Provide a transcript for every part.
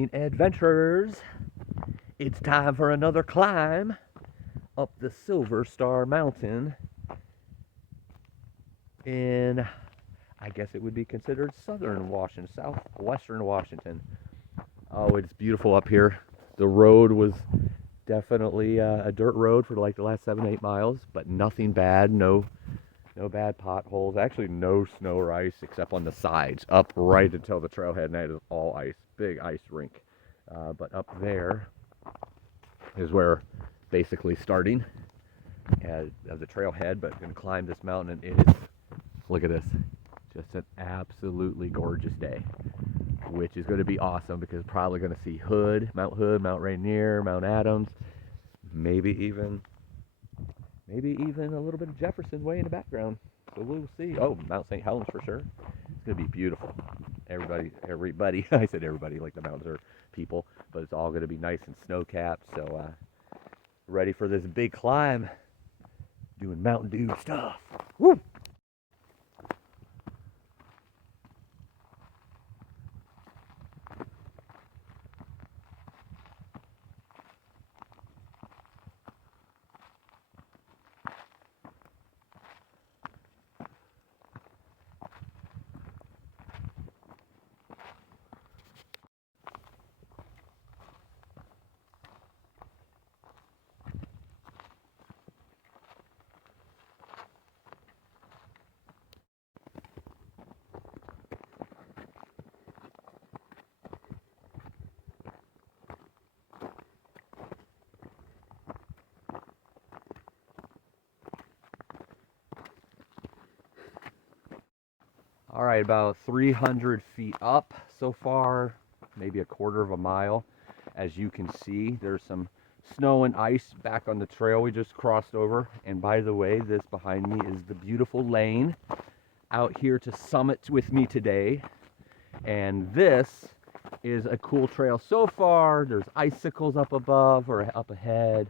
morning adventurers. It's time for another climb up the Silver Star Mountain in, I guess it would be considered southern Washington, southwestern Washington. Oh, it's beautiful up here. The road was definitely a dirt road for like the last 7-8 miles, but nothing bad, no bad potholes. Actually, no snow or ice except on the sides, up right until the trailhead, and that is all ice, big ice rink. But up there is where basically starting of the trailhead, but going to climb this mountain, and it is, look at this, just an absolutely gorgeous day, which is going to be awesome because probably going to see Mount Rainier, Mount Adams, maybe even a little bit of Jefferson way in the background. So we'll see. Oh, Mount St. Helens for sure. It's going to be beautiful. Everybody, I said everybody, like the mountains are people, but it's all going to be nice and snow-capped. So ready for this big climb, doing Mountain Dew stuff. Woo! All right, about 300 feet up so far, maybe a quarter of a mile. As you can see, there's some snow and ice back on the trail we just crossed over. And by the way, this behind me is the beautiful Layne out here to summit with me today. And this is a cool trail so far. There's icicles up above or up ahead.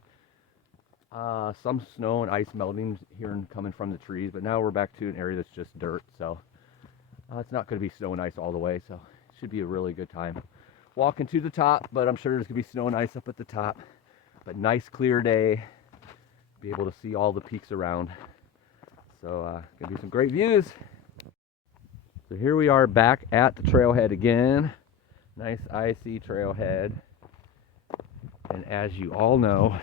Some snow and ice melting here and coming from the trees, but now we're back to an area that's just dirt. So it's not going to be snow and ice all the way, so it should be a really good time. Walking to the top, but I'm sure there's going to be snow and ice up at the top. But nice clear day. Be able to see all the peaks around. So going to be some great views. So here we are back at the trailhead again. Nice icy trailhead. And as you all know,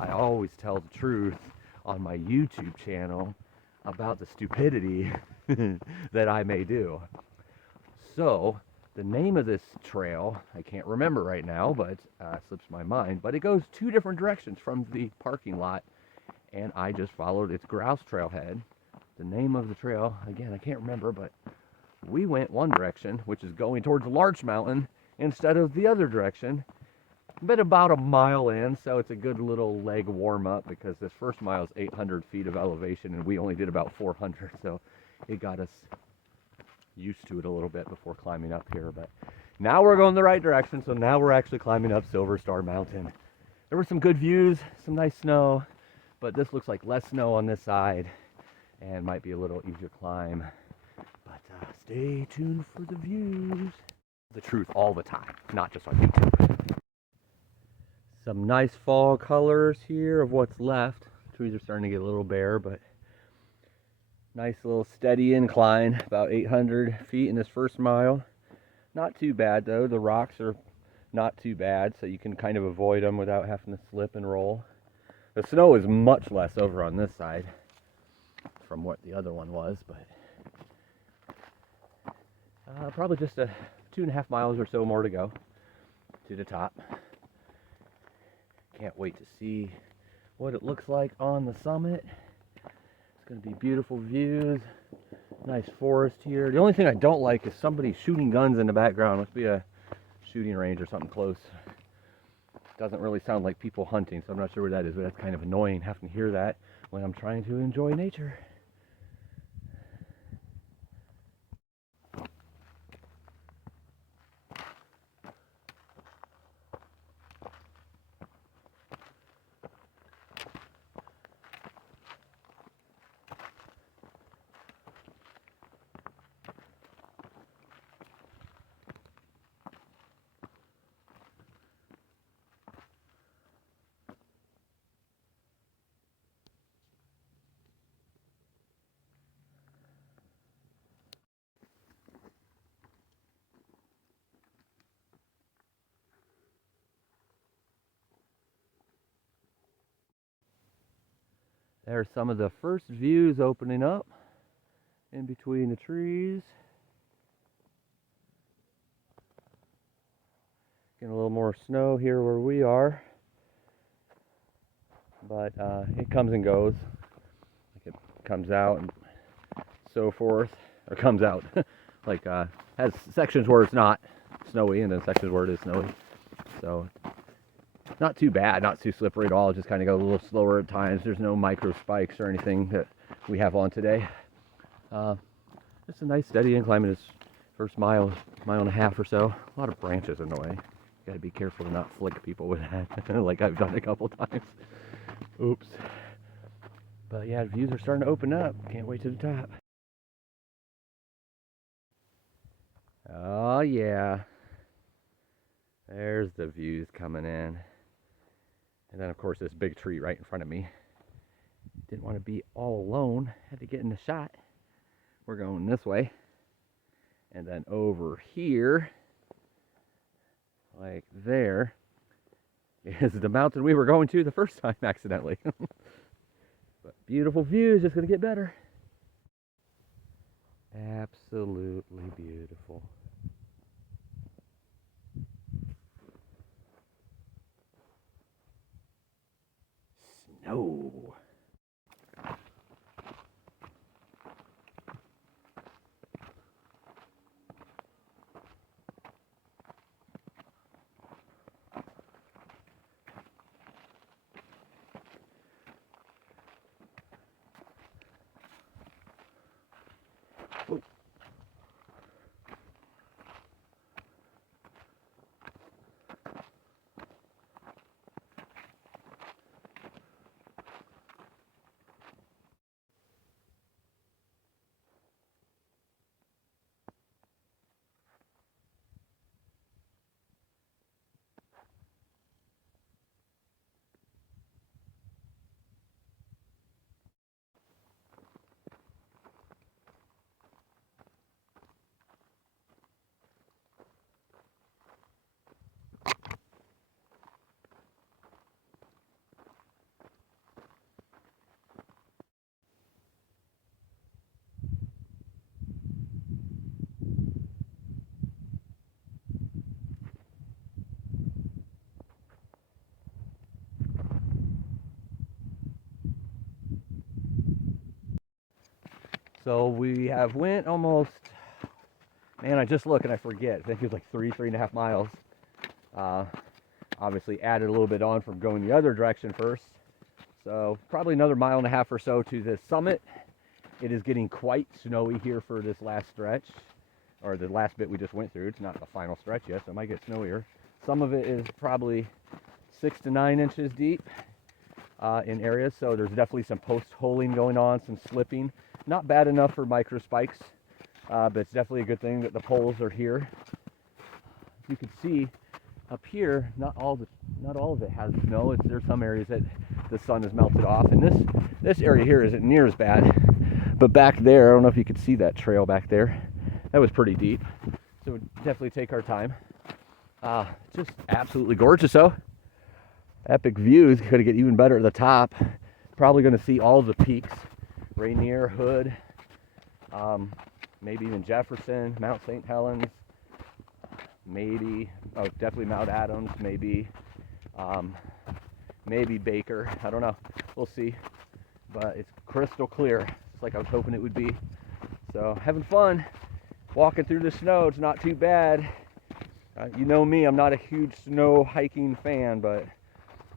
I always tell the truth on my YouTube channel about the stupidity that I may do. So the name of this trail, I can't remember right now, but slips my mind, but it goes 2 different directions from the parking lot, and I just followed its grouse trailhead. The name of the trail, again, I can't remember, but we went one direction, which is going towards Larch Mountain, instead of the other direction. Been about a mile in, so it's a good little leg warm-up because this first mile is 800 feet of elevation, and we only did about 400, so it got us used to it a little bit before climbing up here. But now we're going the right direction, so now we're actually climbing up Silver Star Mountain. There were some good views, some nice snow, but this looks like less snow on this side and might be a little easier climb. But stay tuned for the views. The truth all the time, not just on YouTube. Some nice fall colors here of what's left. Trees are starting to get a little bare, but nice little steady incline, about 800 feet in this first mile. Not too bad though. The rocks are not too bad, so you can kind of avoid them without having to slip and roll. The snow is much less over on this side from what the other one was, but probably just 2.5 miles or so more to go to the top. Can't wait to see what it looks like on the summit. It's going to be beautiful views, nice forest here. The only thing I don't like is somebody shooting guns in the background. Must be a shooting range or something close. Doesn't really sound like people hunting, so I'm not sure where that is, but that's kind of annoying having to hear that when I'm trying to enjoy nature. There's some of the first views opening up in between the trees. Getting a little more snow here where we are, but it comes and goes. Like it comes out and so forth, or comes out. Like has sections where it's not snowy and then sections where it is snowy. So not too bad, not too slippery at all. It just kind of goes a little slower at times. There's no micro spikes or anything that we have on today. It's a nice steady incline. It's first mile and a half or so. A lot of branches in the way. Got to be careful to not flick people with that, like I've done a couple times. Oops. But yeah, the views are starting to open up. Can't wait to the top. Oh yeah. There's the views coming in. And then of course this big tree right in front of me. Didn't want to be all alone. Had to get in the shot. We're going this way. And then over here, like there, is the mountain we were going to the first time accidentally. But beautiful views, just gonna get better. Absolutely beautiful. Snow. Oh. So we have went almost, man, I just look and I forget. I think it was like 3.5 miles. Obviously added a little bit on from going the other direction first. So probably another 1.5 miles or so to the summit. It is getting quite snowy here for this last stretch, or the last bit we just went through. It's not the final stretch yet, so it might get snowier. Some of it is probably 6 to 9 inches deep in areas, so there's definitely some post-holing going on, some slipping. Not bad enough for micro spikes, but it's definitely a good thing that the poles are here. You can see up here, not all of it has snow. There's some areas that the sun has melted off, and this area here isn't near as bad. But back there, I don't know if you could see that trail back there. That was pretty deep, so we'd definitely take our time. Just absolutely gorgeous, though. Epic views. Could get even better at the top. Probably going to see all the peaks. Rainier, Hood, maybe even Jefferson, Mount St. Helens, maybe, definitely Mount Adams, maybe Baker. I don't know. We'll see. But it's crystal clear, just like I was hoping it would be. So having fun. Walking through the snow, it's not too bad. You know me, I'm not a huge snow hiking fan, but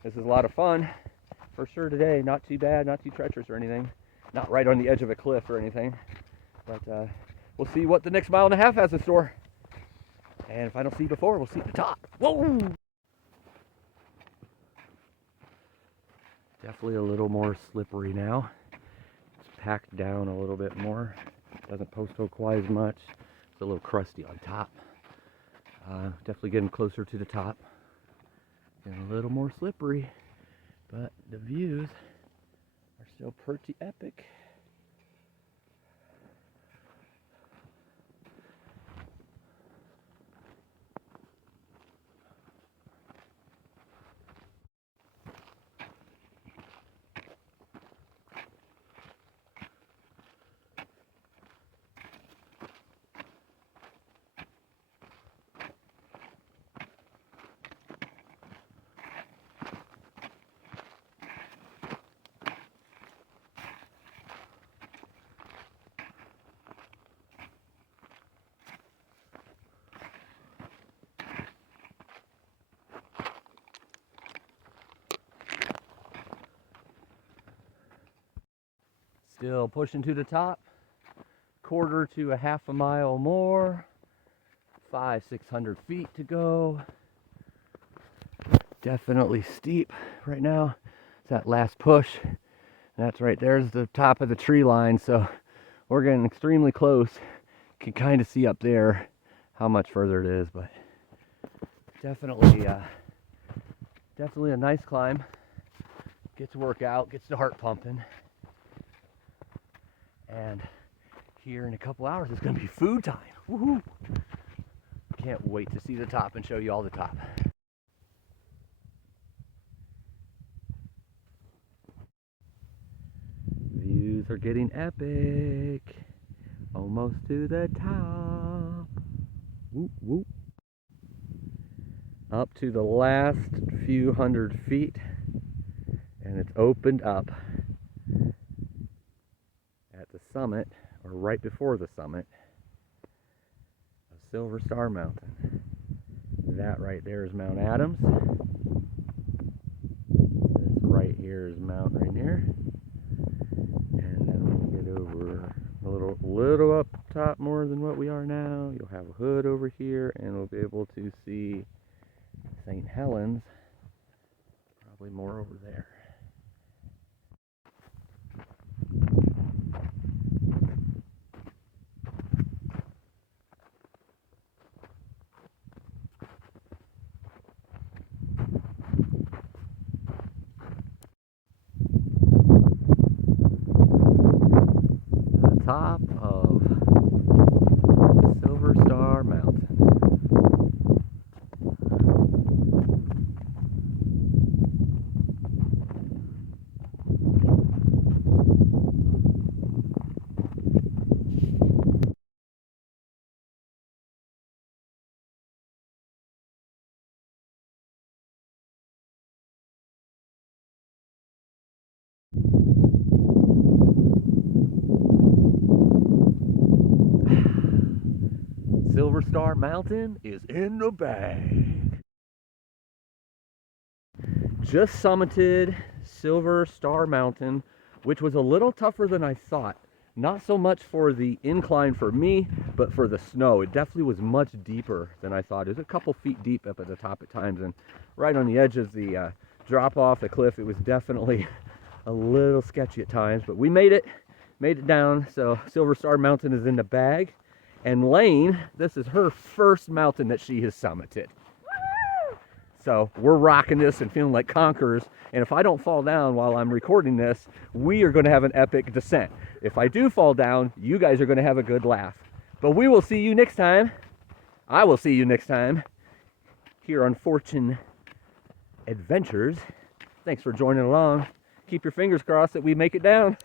this is a lot of fun for sure today. Not too bad, not too treacherous or anything. Not right on the edge of a cliff or anything. But we'll see what the next 1.5 miles has in store. And if I don't see before, we'll see at the top. Whoa! Definitely a little more slippery now. It's packed down a little bit more. Doesn't post-hole quite as much. It's a little crusty on top. Definitely getting closer to the top. Getting a little more slippery. But the views are still pretty epic. Still pushing to the top. Quarter to a half a mile more. 500-600 feet to go. Definitely steep right now. It's that last push. That's right, there's the top of the tree line, so we're getting extremely close. You can kind of see up there how much further it is, but definitely a nice climb. Gets work out, gets the heart pumping. And here in a couple hours, it's gonna be food time. Woohoo! Can't wait to see the top and show you all the top. Views are getting epic. Almost to the top. Whoop, whoop. Up to the last few hundred feet, and it's opened up at the summit, or right before the summit, of Silver Star Mountain. That right there is Mount Adams. This right here is Mount Rainier. And then when we get over a little up top more than what we are now, you'll have a hood over here, and we'll be able to see St. Helens, probably more over there. The top of Silver Star Mountain. Silver Star Mountain is in the bag. Just summited Silver Star Mountain, which was a little tougher than I thought. Not so much for the incline for me, but for the snow. It definitely was much deeper than I thought. It was a couple feet deep up at the top at times, and right on the edge of the drop off the cliff, it was definitely a little sketchy at times, but we made it down. So Silver Star Mountain is in the bag. And Layne, this is her first mountain that she has summited. Woo! So we're rocking this and feeling like conquerors. And if I don't fall down while I'm recording this, we are going to have an epic descent. If I do fall down, you guys are going to have a good laugh. But we will see you next time. I will see you next time here on Fortune Adventures. Thanks for joining along. Keep your fingers crossed that we make it down.